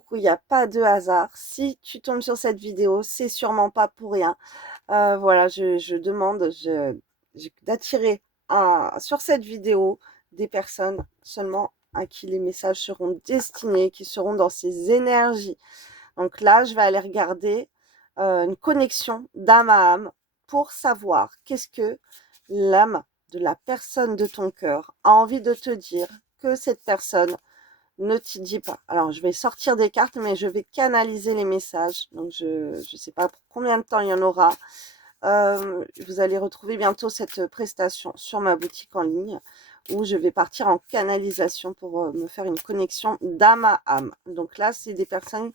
coucou, il n'y a pas de hasard. Si tu tombes sur cette vidéo, c'est sûrement pas pour rien. Voilà, je demande d'attirer sur cette vidéo des personnes seulement à qui les messages seront destinés, qui seront dans ces énergies. Donc là, je vais aller regarder une connexion d'âme à âme pour savoir qu'est-ce que l'âme de la personne de ton cœur a envie de te dire que cette personne ne t'y dit pas. Alors, je vais sortir des cartes, mais je vais canaliser les messages. Donc, je ne sais pas pour combien de temps il y en aura. Vous allez retrouver bientôt cette prestation sur ma boutique en ligne où je vais partir en canalisation pour me faire une connexion d'âme à âme. Donc là, c'est des personnes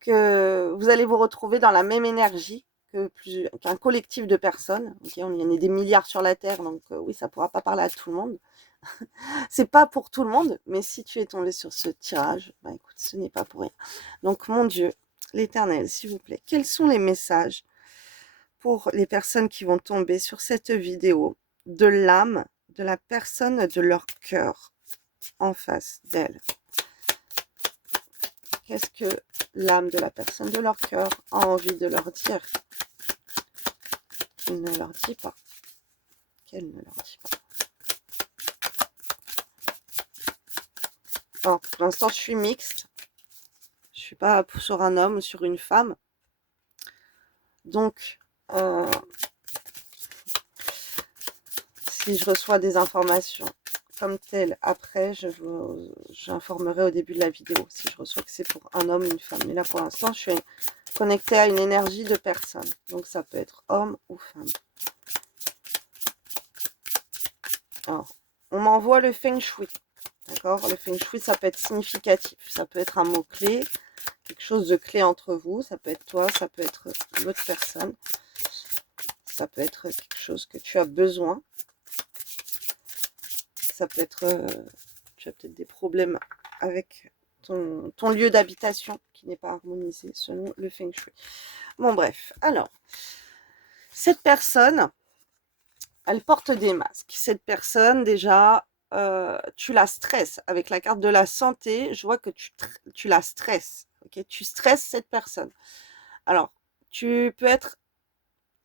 que vous allez vous retrouver dans la même énergie qu'un collectif de personnes. Okay, on y en a des milliards sur la Terre, donc oui, ça ne pourra pas parler à tout le monde. C'est pas pour tout le monde, mais si tu es tombé sur ce tirage, bah écoute, ce n'est pas pour rien. Donc, mon Dieu, l'Éternel, s'il vous plaît, quels sont les messages pour les personnes qui vont tomber sur cette vidéo de l'âme de la personne de leur cœur en face d'elle? Qu'est-ce que l'âme de la personne de leur cœur a envie de leur dire qu'il ne leur dit pas? Qu'elle ne leur dit pas. Alors, pour l'instant, je suis mixte. Je suis pas sur un homme ou sur une femme. Donc, si je reçois des informations comme telles, après, j'informerai au début de la vidéo. Si je reçois que c'est pour un homme ou une femme. Mais là, pour l'instant, je suis connectée à une énergie de personne. Donc, ça peut être homme ou femme. Alors, on m'envoie le Feng Shui. D'accord? Le Feng Shui, ça peut être significatif. Ça peut être un mot-clé, quelque chose de clé entre vous. Ça peut être toi, ça peut être l'autre personne. Ça peut être quelque chose que tu as besoin. Ça peut être, tu as peut-être des problèmes avec ton lieu d'habitation qui n'est pas harmonisé selon le Feng Shui. Bon, bref. Alors, cette personne, elle porte des masques. Cette personne, déjà, tu la stresses. Avec la carte de la santé, je vois que tu la stresses. Okay, tu stresses cette personne. Alors, tu peux être...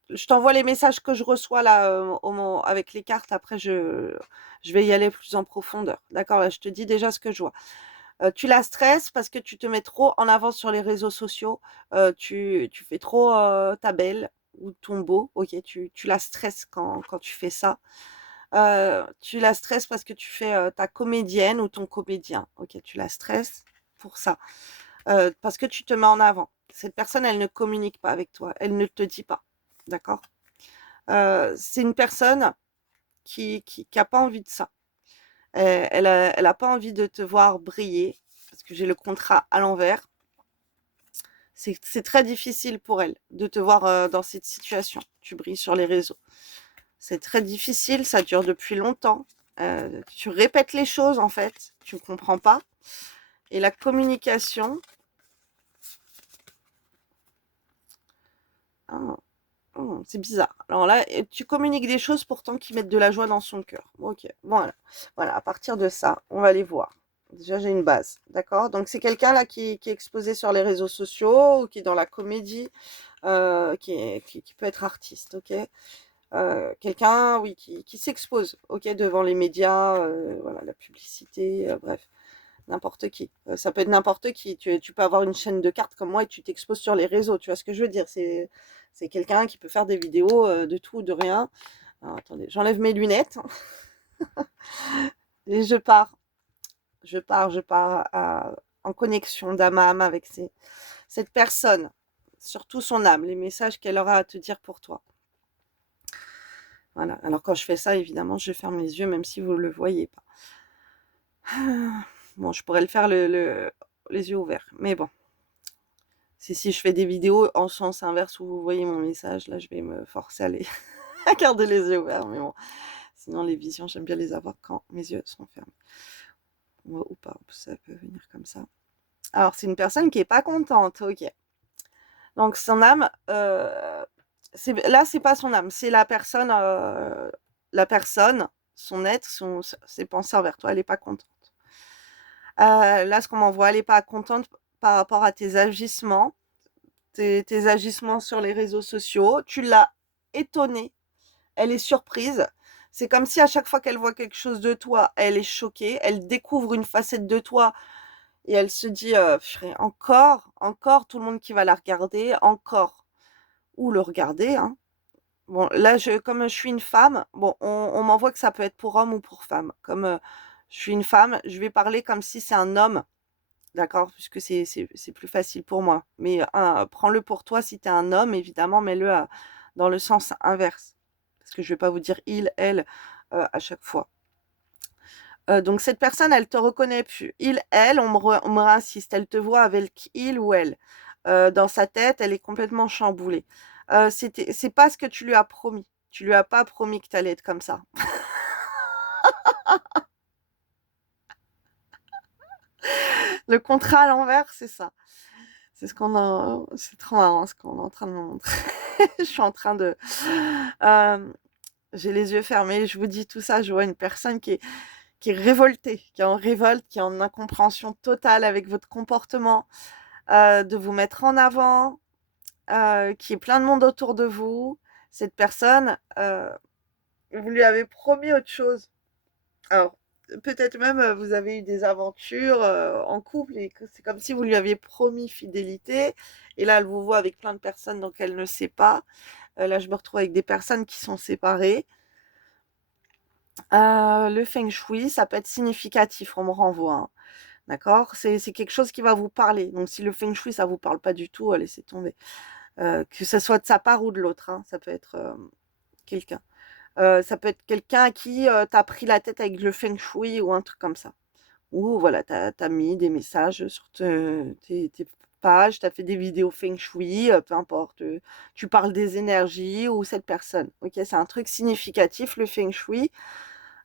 Je t'envoie les messages que je reçois là avec les cartes. Après, je vais y aller plus en profondeur. D'accord, là, je te dis déjà ce que je vois. Tu la stresses parce que tu te mets trop en avant sur les réseaux sociaux. Tu fais trop ta belle ou ton beau. Ok, tu la stresses quand tu fais ça. Tu la stresses parce que tu fais ta comédienne ou ton comédien. Ok, tu la stresses pour ça. Parce que tu te mets en avant. Cette personne, elle ne communique pas avec toi. Elle ne te dit pas. D'accord? C'est une personne qui a pas envie de ça. Elle a pas envie de te voir briller, parce que j'ai le contrat à l'envers. C'est très difficile pour elle de te voir dans cette situation. Tu brilles sur les réseaux. C'est très difficile, ça dure depuis longtemps. Tu répètes les choses, en fait. Tu ne comprends pas. Et la communication... Ah, oh, c'est bizarre. Alors là, tu communiques des choses pourtant qui mettent de la joie dans son cœur. Ok, voilà. Voilà, à partir de ça, on va les voir. Déjà, j'ai une base, d'accord? Donc, c'est quelqu'un là qui est exposé sur les réseaux sociaux ou qui est dans la comédie, qui peut être artiste, ok? Quelqu'un, oui, qui s'expose, ok, devant les médias, voilà, la publicité, bref, n'importe qui. Ça peut être n'importe qui. Tu peux avoir une chaîne de cartes comme moi et tu t'exposes sur les réseaux, tu vois ce que je veux dire? C'est quelqu'un qui peut faire des vidéos de tout ou de rien. Alors, attendez, j'enlève mes lunettes et je pars en connexion d'âme à âme avec cette personne, surtout son âme, les messages qu'elle aura à te dire pour toi. Voilà. Alors quand je fais ça, évidemment, je ferme les yeux, même si vous ne le voyez pas. Bon, je pourrais le faire les yeux ouverts, mais bon. Si je fais des vidéos en sens inverse où vous voyez mon message, là, je vais me forcer à garder les yeux ouverts, mais bon. Sinon, les visions, j'aime bien les avoir quand mes yeux sont fermés. Ou pas, ça peut venir comme ça. Alors, c'est une personne qui est pas contente, ok. Donc, son âme, là, c'est pas son âme, c'est la personne, son être, ses pensées envers toi, elle est pas contente. Là, ce qu'on m'envoie, elle est pas contente par rapport à tes agissements, tes agissements sur les réseaux sociaux. Tu l'as étonnée, elle est surprise. C'est comme si à chaque fois qu'elle voit quelque chose de toi, elle est choquée, elle découvre une facette de toi et elle se dit purée, encore tout le monde qui va la regarder, encore. Ou le regarder, hein. Bon, là, comme je suis une femme, bon, on m'envoie que ça peut être pour homme ou pour femme. Comme je suis une femme, je vais parler comme si c'est un homme, d'accord? Puisque c'est plus facile pour moi. Mais prends-le pour toi si tu es un homme, évidemment, mets-le dans le sens inverse. Parce que je vais pas vous dire il, elle à chaque fois. Donc cette personne, elle te reconnaît plus. Il, elle, on me réinsiste. Elle te voit avec il ou elle. Dans sa tête, elle est complètement chamboulée. C'est pas ce que tu lui as promis. Tu lui as pas promis que tu allais être comme ça. Le contrat à l'envers, c'est ça. C'est ce qu'on a. C'est trop marrant ce qu'on est en train de me montrer. Je suis en train de. euh, j'ai les yeux fermés. Je vous dis tout ça. Je vois une personne qui est révoltée, qui est en révolte, qui est en incompréhension totale avec votre comportement, de vous mettre en avant, qui est plein de monde autour de vous. Cette personne, vous lui avez promis autre chose. Alors, peut-être même vous avez eu des aventures en couple et que c'est comme si vous lui aviez promis fidélité. Et là, elle vous voit avec plein de personnes donc elle ne sait pas. Là, je me retrouve avec des personnes qui sont séparées. Le feng shui, ça peut être significatif, on me renvoie, hein. D'accord? C'est quelque chose qui va vous parler. Donc, si le feng shui, ça vous parle pas du tout, laissez tomber. Que ce soit de sa part ou de l'autre, hein, ça peut être quelqu'un. Ça peut être quelqu'un qui t'a pris la tête avec le feng shui ou un truc comme ça. Ou voilà, t'as mis des messages sur tes pages, t'as fait des vidéos feng shui, peu importe. Tu parles des énergies ou cette personne. Ok, c'est un truc significatif, le feng shui.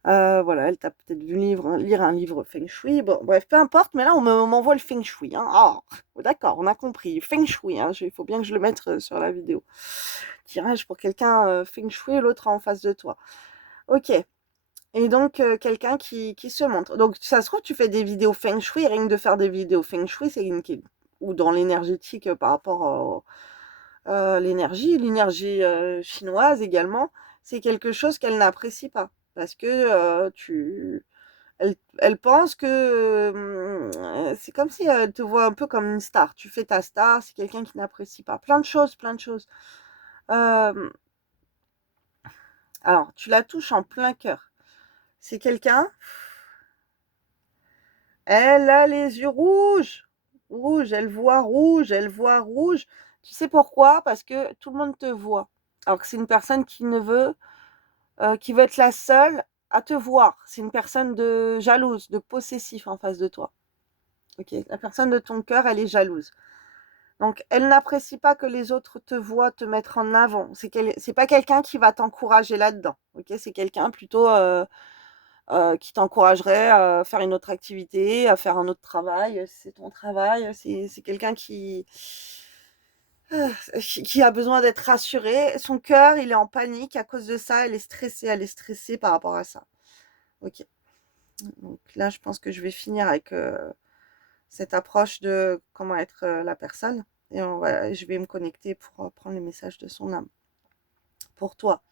Voilà, elle t'a peut-être vu lire un livre feng shui. Bon, bref, peu importe, mais là, on m'envoie le feng shui, hein. Ah, d'accord, on a compris. Feng shui, hein, il faut bien que je le mette sur la vidéo. Tirage pour quelqu'un feng shui et l'autre en face de toi. Ok. Et donc, quelqu'un qui se montre. Donc, ça se trouve, tu fais des vidéos feng shui, rien que de faire des vidéos feng shui, c'est ou dans l'énergétique par rapport à l'énergie chinoise également, c'est quelque chose qu'elle n'apprécie pas. Parce que elle pense que c'est comme si elle te voit un peu comme une star. Tu fais ta star, c'est quelqu'un qui n'apprécie pas. Plein de choses, plein de choses. Euh, alors, tu la touches en plein cœur. C'est quelqu'un, elle a les yeux rouges. Rouge, elle voit rouge, elle voit rouge. Tu sais pourquoi? Parce que tout le monde te voit. Alors que c'est une personne qui veut être la seule à te voir. C'est une personne de jalouse, de possessif en face de toi. Ok, la personne de ton cœur, elle est jalouse. Donc, elle n'apprécie pas que les autres te voient te mettre en avant. C'est pas quelqu'un qui va t'encourager là-dedans. Ok, c'est quelqu'un plutôt qui t'encouragerait à faire une autre activité, à faire un autre travail. C'est ton travail. C'est quelqu'un qui a besoin d'être rassuré. Son cœur, il est en panique à cause de ça. Elle est stressée par rapport à ça. Ok. Donc là, je pense que je vais finir avec cette approche de comment être la personne. Et je vais me connecter pour prendre les messages de son âme. Pour toi,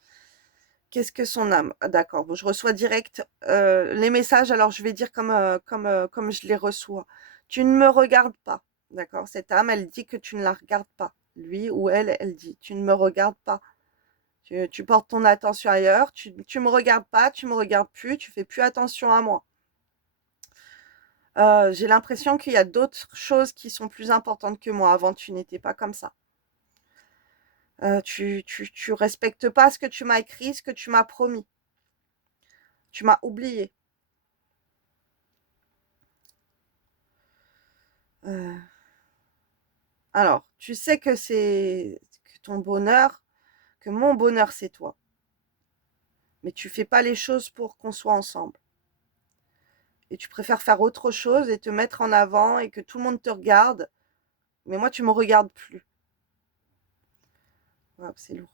qu'est-ce que son âme? Ah, d'accord, bon, je reçois direct les messages, alors je vais dire comme je les reçois. Tu ne me regardes pas, d'accord? Cette âme, elle dit que tu ne la regardes pas. Lui ou elle dit, tu ne me regardes pas. Tu portes ton attention ailleurs, tu me regardes pas, tu me regardes plus, tu fais plus attention à moi. J'ai l'impression qu'il y a d'autres choses qui sont plus importantes que moi. Avant, tu n'étais pas comme ça. Tu respectes pas ce que tu m'as écrit, ce que tu m'as promis. Tu m'as oublié. Euh, alors, tu sais que ton bonheur, que mon bonheur, c'est toi. Mais tu fais pas les choses pour qu'on soit ensemble. Et tu préfères faire autre chose et te mettre en avant et que tout le monde te regarde. Mais moi, tu me regardes plus. Wow, c'est lourd.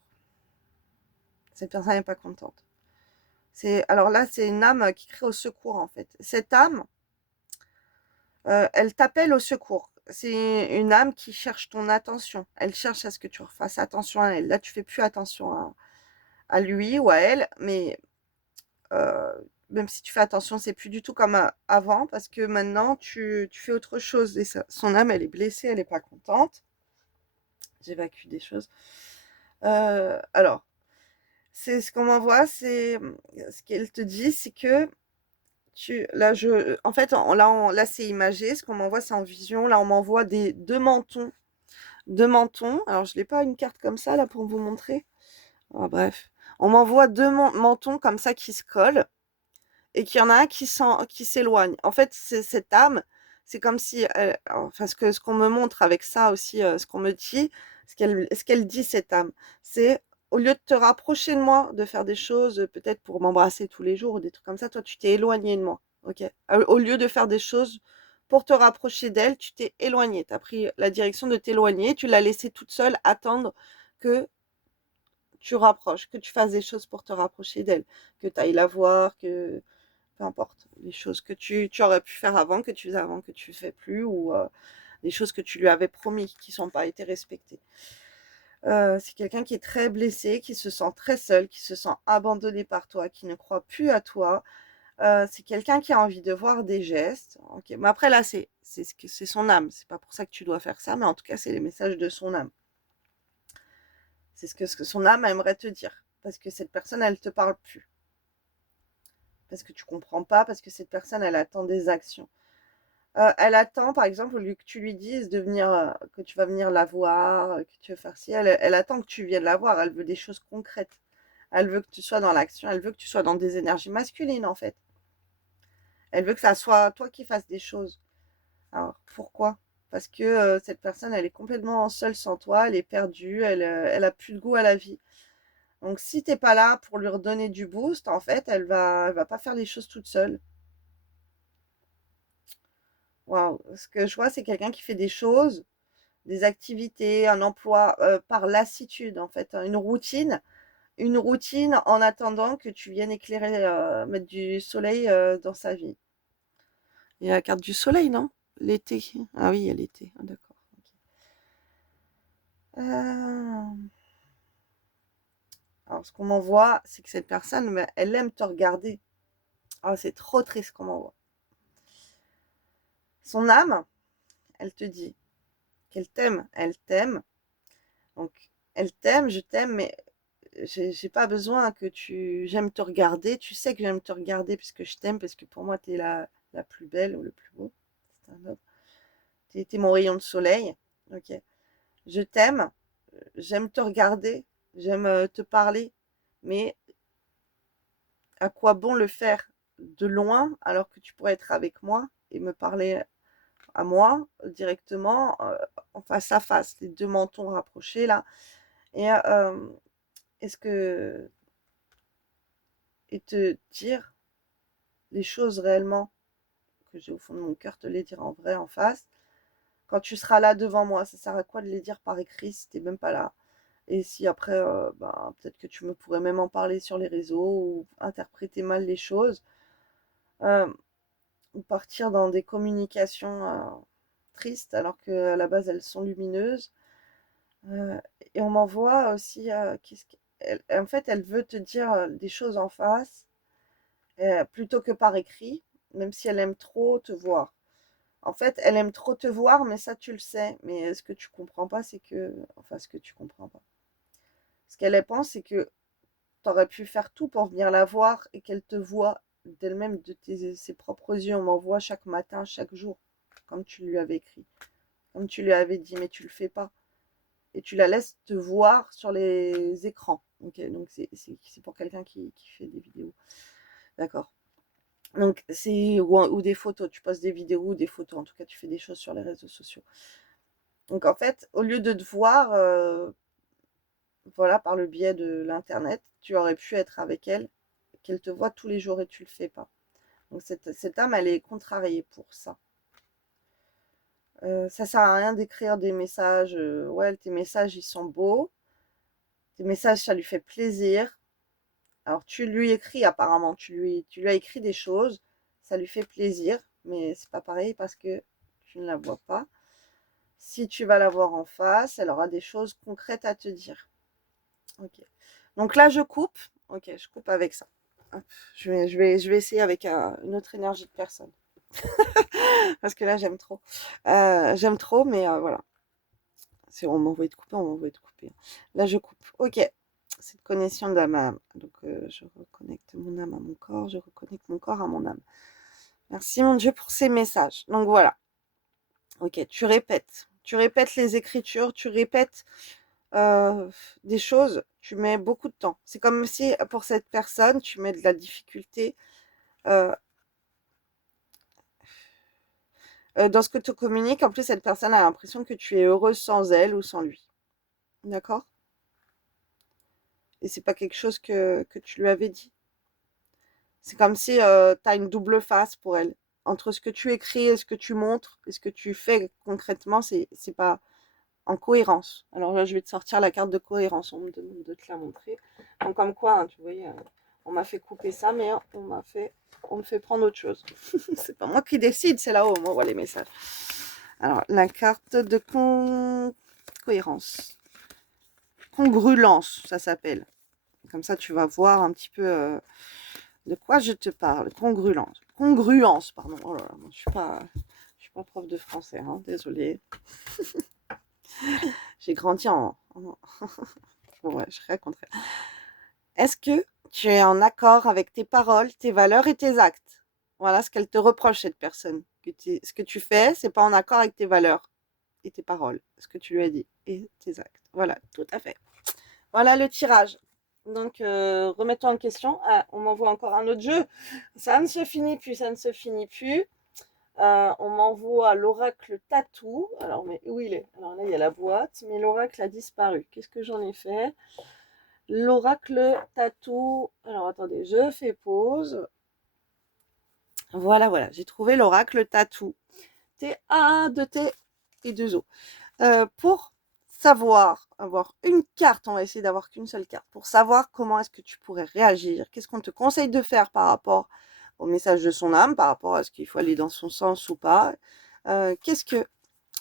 Cette personne n'est pas contente. Alors là, c'est une âme qui crie au secours, en fait. Cette âme, elle t'appelle au secours. c'est une âme qui cherche ton attention. Elle cherche à ce que tu fasses attention à elle. Là, tu fais plus attention à lui ou à elle, mais même si tu fais attention, c'est plus du tout comme avant, parce que maintenant, tu fais autre chose. Et son âme, elle est blessée, elle est pas contente. J'évacue des choses. Alors, c'est ce qu'on m'envoie, c'est ce qu'elle te dit, c'est que en fait, là, c'est imagé. Ce qu'on m'envoie, c'est en vision. Là, on m'envoie deux mentons. Deux mentons. Alors, je n'ai pas une carte comme ça, là, pour vous montrer. Ah, bref. On m'envoie deux mentons comme ça qui se collent. Et qu'il y en a un qui s'éloigne. En fait, cette âme, c'est comme si, enfin, ce qu'on me montre avec ça aussi, ce qu'on me dit, ce qu'elle dit, cette âme, c'est au lieu de te rapprocher de moi, de faire des choses, peut-être pour m'embrasser tous les jours ou des trucs comme ça, toi, tu t'es éloigné de moi. Ok. Au lieu de faire des choses pour te rapprocher d'elle, tu t'es éloigné. Tu as pris la direction de t'éloigner. Tu l'as laissée toute seule attendre que tu rapproches, que tu fasses des choses pour te rapprocher d'elle, que tu ailles la voir, que peu importe, les choses que tu aurais pu faire avant, que tu faisais avant, que tu fais plus, ou des choses que tu lui avais promis qui n'ont pas été respectées. C'est quelqu'un qui est très blessé, qui se sent très seul, qui se sent abandonné par toi, qui ne croit plus à toi. C'est quelqu'un qui a envie de voir des gestes. Ok, mais après là, c'est son âme. C'est pas pour ça que tu dois faire ça, mais en tout cas, c'est les messages de son âme. C'est ce que son âme aimerait te dire, parce que cette personne, elle te parle plus. Parce que tu comprends pas, parce que cette personne, elle attend des actions. Elle attend, par exemple, au lieu que tu lui dises de venir, que tu vas venir la voir, que tu veux faire ci, elle attend que tu viennes la voir. Elle veut des choses concrètes. Elle veut que tu sois dans l'action. Elle veut que tu sois dans des énergies masculines, en fait. Elle veut que ça soit toi qui fasses des choses. Alors, pourquoi? Parce que cette personne, elle est complètement seule sans toi. Elle est perdue. Elle a plus de goût à la vie. Donc, si t'es pas là pour lui redonner du boost, en fait, elle va pas faire les choses toute seule. Waouh. Ce que je vois, c'est quelqu'un qui fait des choses, des activités, un emploi par lassitude, en fait, hein, une routine en attendant que tu viennes éclairer, mettre du soleil dans sa vie. Il y a la carte du soleil, non? L'été. Ah oui, il y a l'été. Ah, d'accord. Ok. Alors, ce qu'on m'envoie, c'est que cette personne, mais elle aime te regarder. Ah, c'est trop triste qu'on m'envoie. Son âme, elle te dit qu'elle t'aime. Elle t'aime. Donc, elle t'aime, je t'aime, mais j'ai pas besoin que j'aime te regarder. Tu sais que j'aime te regarder puisque je t'aime, parce que pour moi, tu es la plus belle ou le plus beau. C'est un autre. T'es mon rayon de soleil. Ok. Je t'aime, j'aime te regarder, j'aime te parler, mais à quoi bon le faire de loin alors que tu pourrais être avec moi et me parler à moi directement, en face à face, les deux mentons rapprochés là. Et est-ce que et te dire les choses réellement que j'ai au fond de mon cœur, te les dire en vrai, en face. Quand tu seras là devant moi, ça sert à quoi de les dire par écrit si t'es même pas là? Et si après, ben, peut-être que tu me pourrais même en parler sur les réseaux ou interpréter mal les choses, euh, ou partir dans des communications tristes alors qu'à la base elles sont lumineuses. Euh, et on m'envoie aussi, en fait, elle veut te dire des choses en face plutôt que par écrit, même si elle aime trop te voir. En fait, elle aime trop te voir, mais ça, tu le sais. Mais ce que tu comprends pas, c'est que... Enfin, ce que tu comprends pas. Ce qu'elle pense, c'est que tu aurais pu faire tout pour venir la voir et qu'elle te voit d'elle-même, de ses propres yeux. On m'envoie chaque matin, chaque jour, comme tu lui avais écrit, comme tu lui avais dit, mais tu le fais pas. Et tu la laisses te voir sur les écrans. Okay, donc, c'est pour quelqu'un qui fait des vidéos. D'accord. Donc, ou des photos. Tu postes des vidéos ou des photos. En tout cas, tu fais des choses sur les réseaux sociaux. Donc en fait, au lieu de te voir, voilà, par le biais de l'internet, tu aurais pu être avec elle, qu'elle te voit tous les jours et tu le fais pas. Donc cette âme, elle est contrariée pour ça. Ça sert à rien d'écrire des messages. Ouais, tes messages, ils sont beaux. Tes messages, ça lui fait plaisir. Alors tu lui écris apparemment, tu lui as écrit des choses, ça lui fait plaisir, mais c'est pas pareil parce que tu ne la vois pas. Si tu vas la voir en face, elle aura des choses concrètes à te dire. Ok. Donc là, je coupe. Ok, je coupe avec ça. Hop, je vais essayer avec une autre énergie de personne. Parce que là, j'aime trop. J'aime trop, mais voilà. Si on m'envoie de couper, on m'envoie de couper. Là, je coupe. Ok. Cette connexion d'âme à âme. Donc, je reconnecte mon âme à mon corps. Je reconnecte mon corps à mon âme. Merci, mon Dieu, pour ces messages. Donc, voilà. Ok, tu répètes. Tu répètes les écritures. Tu répètes des choses. Tu mets beaucoup de temps. C'est comme si, pour cette personne, tu mets de la difficulté dans ce que tu communiques. En plus, cette personne a l'impression que tu es heureuse sans elle ou sans lui. D'accord? Et c'est pas quelque chose que tu lui avais dit. C'est comme si tu as une double face pour elle. Entre ce que tu écris et ce que tu montres et ce que tu fais concrètement, c'est pas en cohérence. Alors là, je vais te sortir la carte de cohérence. On me demande de te la montrer. Donc, comme quoi, hein, tu voyais, on m'a fait couper ça, mais on me fait prendre autre chose. C'est pas moi qui décide, c'est là-haut, on m'envoie les messages. Alors, la carte de cohérence. Congruence, ça s'appelle. Comme ça, tu vas voir un petit peu de quoi je te parle. Congruence. Congruence, pardon. Oh là là, je suis pas prof de français, hein, désolée. J'ai grandi bon, ouais, je raconterai. Est-ce que tu es en accord avec tes paroles, tes valeurs et tes actes? Voilà ce qu'elle te reproche, cette personne. Ce que tu fais, c'est pas en accord avec tes valeurs et tes paroles. Ce que tu lui as dit et tes actes. Voilà, tout à fait. Voilà le tirage. Donc, remets-toi en question. Ah, on m'envoie encore un autre jeu. Ça ne se finit plus, ça ne se finit plus. On m'envoie l'oracle Tatou. Alors, mais où il est? Alors là, il y a la boîte, mais l'oracle a disparu. Qu'est-ce que j'en ai fait? L'oracle Tatou. Alors, attendez, je fais pause. Voilà, voilà. J'ai trouvé l'oracle Tatou. T-A, 2-T et 2-O. Pour savoir, avoir une carte, on va essayer d'avoir qu'une seule carte, pour savoir comment est-ce que tu pourrais réagir, qu'est-ce qu'on te conseille de faire par rapport au message de son âme, par rapport à ce qu'il faut aller dans son sens ou pas. Voilà,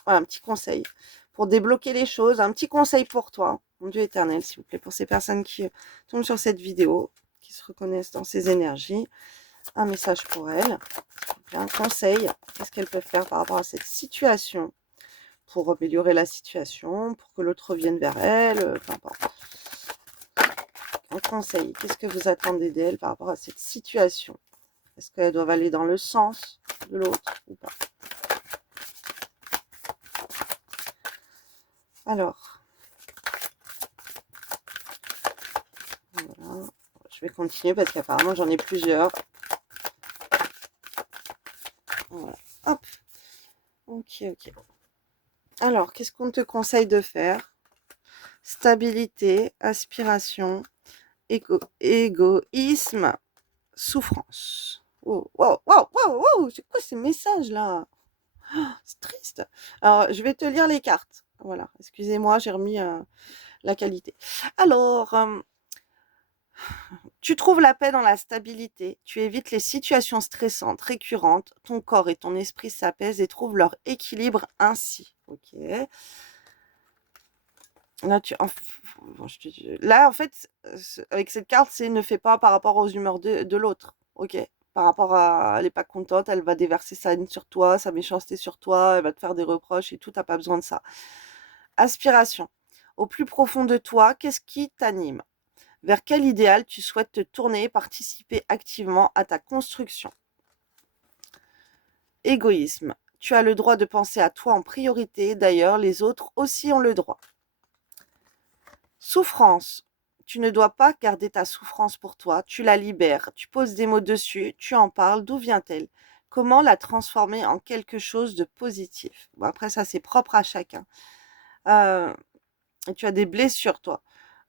un petit conseil pour débloquer les choses, un petit conseil pour toi, mon Dieu éternel, s'il vous plaît, pour ces personnes qui tombent sur cette vidéo, qui se reconnaissent dans ces énergies, un message pour elles, un conseil, qu'est-ce qu'elles peuvent faire par rapport à cette situation, pour améliorer la situation, pour que l'autre revienne vers elle, peu importe. Un conseil, qu'est-ce que vous attendez d'elle par rapport à cette situation? Est-ce qu'elles doivent aller dans le sens de l'autre ou pas? Alors, voilà. Je vais continuer parce qu'apparemment j'en ai plusieurs. Voilà. Hop. Ok, ok. Alors, qu'est-ce qu'on te conseille de faire? Stabilité, aspiration, égoïsme, souffrance. Oh, wow, wow, wow, wow, c'est quoi ces messages-là? C'est triste. Alors, je vais te lire les cartes. Voilà, excusez-moi, j'ai remis la qualité. Alors, tu trouves la paix dans la stabilité, tu évites les situations stressantes récurrentes, ton corps et ton esprit s'apaisent et trouvent leur équilibre ainsi. Ok. Là, là, en fait, avec cette carte, c'est ne fais pas par rapport aux humeurs de l'autre. Ok. Par rapport à elle n'est pas contente, elle va déverser sa haine sur toi, sa méchanceté sur toi, elle va te faire des reproches et tout, t'as pas besoin de ça. Aspiration. Au plus profond de toi, qu'est-ce qui t'anime? Vers quel idéal tu souhaites te tourner et participer activement à ta construction? Égoïsme. Tu as le droit de penser à toi en priorité, d'ailleurs, les autres aussi ont le droit. Souffrance. Tu ne dois pas garder ta souffrance pour toi, tu la libères, tu poses des mots dessus, tu en parles, d'où vient-elle? Comment la transformer en quelque chose de positif? Bon, après, ça, c'est propre à chacun. Tu as des blessures, toi.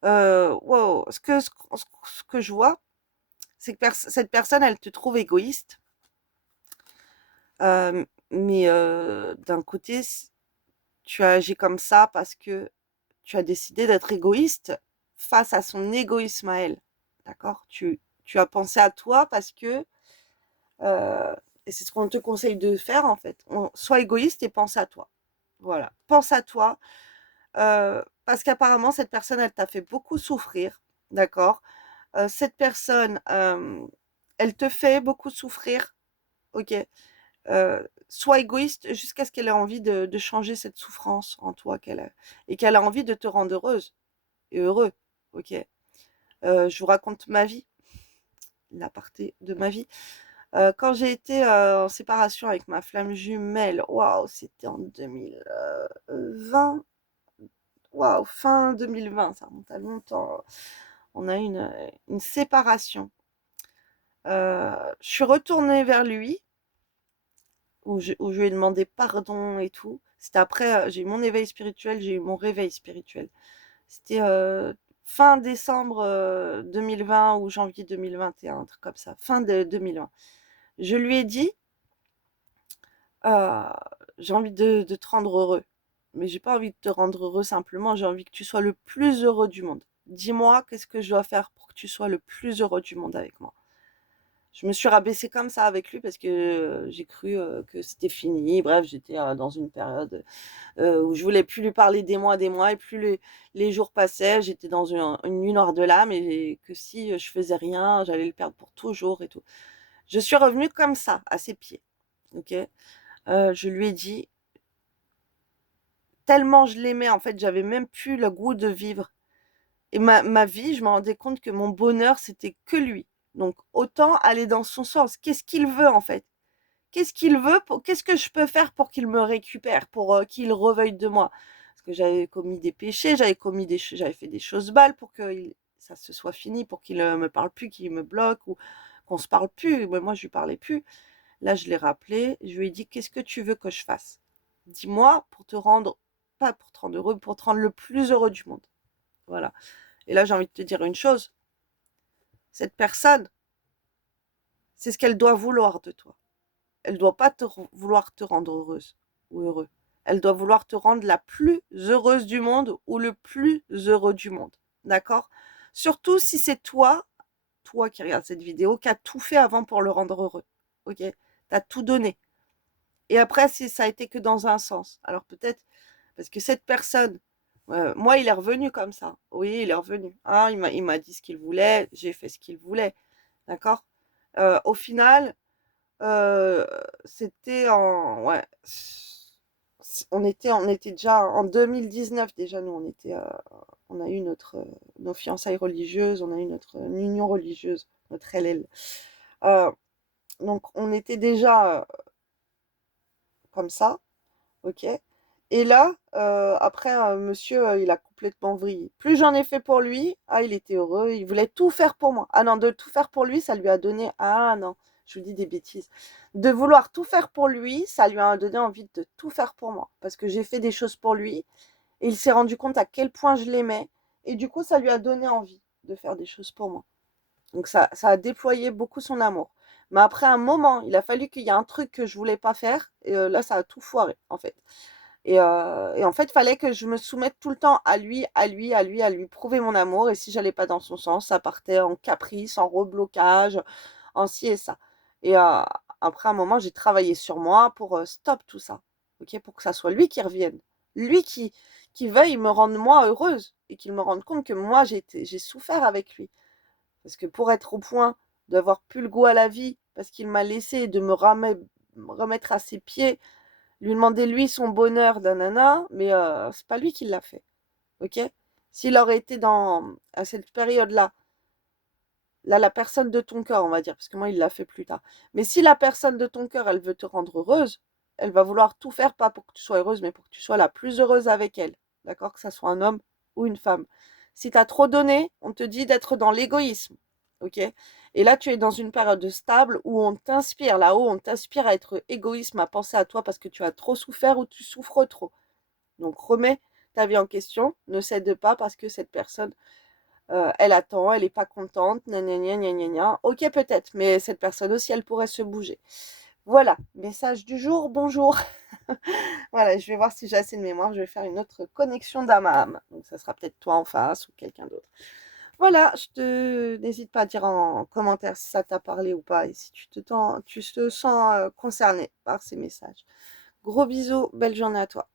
Wow. Ce que je vois, c'est que cette personne, elle te trouve égoïste. Mais d'un côté, tu as agi comme ça parce que tu as décidé d'être égoïste face à son égoïsme à elle. D'accord? Tu as pensé à toi parce que, et c'est ce qu'on te conseille de faire en fait. Sois égoïste et pense à toi. Voilà, pense à toi, parce qu'apparemment cette personne, elle t'a fait beaucoup souffrir, d'accord? Cette personne, elle te fait beaucoup souffrir, OK? Sois égoïste jusqu'à ce qu'elle ait envie de changer cette souffrance en toi et qu'elle a envie de te rendre heureuse et heureux, OK? Je vous raconte ma vie, l'aparté de ma vie. Quand j'ai été, en séparation avec ma flamme jumelle, waouh, c'était en 2020, waouh, fin 2020, ça remonte à longtemps. On a eu une séparation. Je suis retournée vers lui, où je lui ai demandé pardon et tout. C'était après, j'ai eu mon éveil spirituel, j'ai eu mon réveil spirituel. C'était fin décembre 2020 ou janvier 2021, un truc comme ça, fin de 2020. Je lui ai dit, euh, j'ai envie de te rendre heureux, mais j'ai pas envie de te rendre heureux simplement, j'ai envie que tu sois le plus heureux du monde. Dis-moi, qu'est-ce que je dois faire pour que tu sois le plus heureux du monde avec moi? Je me suis rabaissée comme ça avec lui parce que j'ai cru que c'était fini. Bref, j'étais dans une période où je voulais plus lui parler des mois, et plus les jours passaient, j'étais dans une nuit noire de l'âme et que si je faisais rien, j'allais le perdre pour toujours et tout. Je suis revenue comme ça, à ses pieds. Ok. Je lui ai dit, tellement je l'aimais, en fait, j'avais même plus le goût de vivre. Et ma vie, je me rendais compte que mon bonheur, c'était que lui. Donc, autant aller dans son sens. Qu'est-ce qu'il veut, en fait? Qu'est-ce qu'il veut qu'est-ce que je peux faire pour qu'il me récupère, pour qu'il reveuille de moi? Parce que j'avais commis des péchés, j'avais fait des choses balles pour que ça se soit fini, pour qu'il me parle plus, qu'il me bloque ou qu'on se parle plus. Mais moi, je lui parlais plus. Là, je l'ai rappelé, je lui ai dit, qu'est-ce que tu veux que je fasse? Dis-moi pour te rendre, pas pour te rendre heureux, pour te rendre le plus heureux du monde. Voilà. Et là, j'ai envie de te dire une chose. Cette personne, c'est ce qu'elle doit vouloir de toi. Elle doit pas vouloir te rendre heureuse ou heureux. Elle doit vouloir te rendre la plus heureuse du monde ou le plus heureux du monde. D'accord? Surtout si c'est toi qui regardes cette vidéo, qui a tout fait avant pour le rendre heureux. Ok? T'as tout donné. Et après, si ça a été que dans un sens. Alors peut-être, parce que cette personne, moi, il est revenu comme ça. Oui, il est revenu. Ah, il m'a dit ce qu'il voulait, j'ai fait ce qu'il voulait. D'accord? Au final, Heu, c'était en ouais, on était déjà en 2019 déjà nous on a eu nos fiançailles religieuses, on a eu notre union religieuse, notre LL. Heu, donc on était déjà, comme ça, OK? Et là, après, monsieur, il a complètement vrillé. Plus j'en ai fait pour lui, ah il était heureux, il voulait tout faire pour moi. Ah non, de tout faire pour lui, ça lui a donné ah non, je vous dis des bêtises. De vouloir tout faire pour lui, ça lui a donné envie de tout faire pour moi. Parce que j'ai fait des choses pour lui et il s'est rendu compte à quel point je l'aimais et du coup, ça lui a donné envie de faire des choses pour moi. Donc ça a déployé beaucoup son amour. Mais après un moment, il a fallu qu'il y ait un truc que je voulais pas faire et là, ça a tout foiré, en fait. Et en fait, il fallait que je me soumette tout le temps à lui, à lui, à lui, à lui prouver mon amour. Et si j'allais pas dans son sens, ça partait en caprice, en reblocage, en ci et ça. Et après un moment, j'ai travaillé sur moi pour stop tout ça. Ok, pour que ça soit lui qui revienne. Lui qui veuille me rendre moi heureuse et qu'il me rende compte que moi j'ai souffert avec lui. Parce que pour être au point d'avoir plus le goût à la vie, parce qu'il m'a laissé et de me remettre à ses pieds, lui demander lui son bonheur, nanana, mais c'est pas lui qui l'a fait, ok? S'il aurait été à cette période-là, là, la personne de ton cœur, on va dire, parce que moi, il l'a fait plus tard. Mais si la personne de ton cœur, elle veut te rendre heureuse, elle va vouloir tout faire, pas pour que tu sois heureuse, mais pour que tu sois la plus heureuse avec elle. D'accord? Que ça soit un homme ou une femme. Si tu as trop donné, on te dit d'être dans l'égoïsme. Ok? Et là, tu es dans une période stable où on t'inspire, là-haut, on t'inspire à être égoïsme, à penser à toi parce que tu as trop souffert ou tu souffres trop. Donc, remets ta vie en question, ne cède pas parce que cette personne elle attend, elle est pas contente, gna gna gna gna gna gna. Ok, peut-être, mais cette personne aussi, elle pourrait se bouger. Voilà, message du jour, bonjour. Voilà, je vais voir si j'ai assez de mémoire, je vais faire une autre connexion d'âme à âme. Donc ça sera peut-être toi en face ou quelqu'un d'autre. Voilà, n'hésite pas à dire en commentaire si ça t'a parlé ou pas et si tu te sens concerné par ces messages. Gros bisous, belle journée à toi.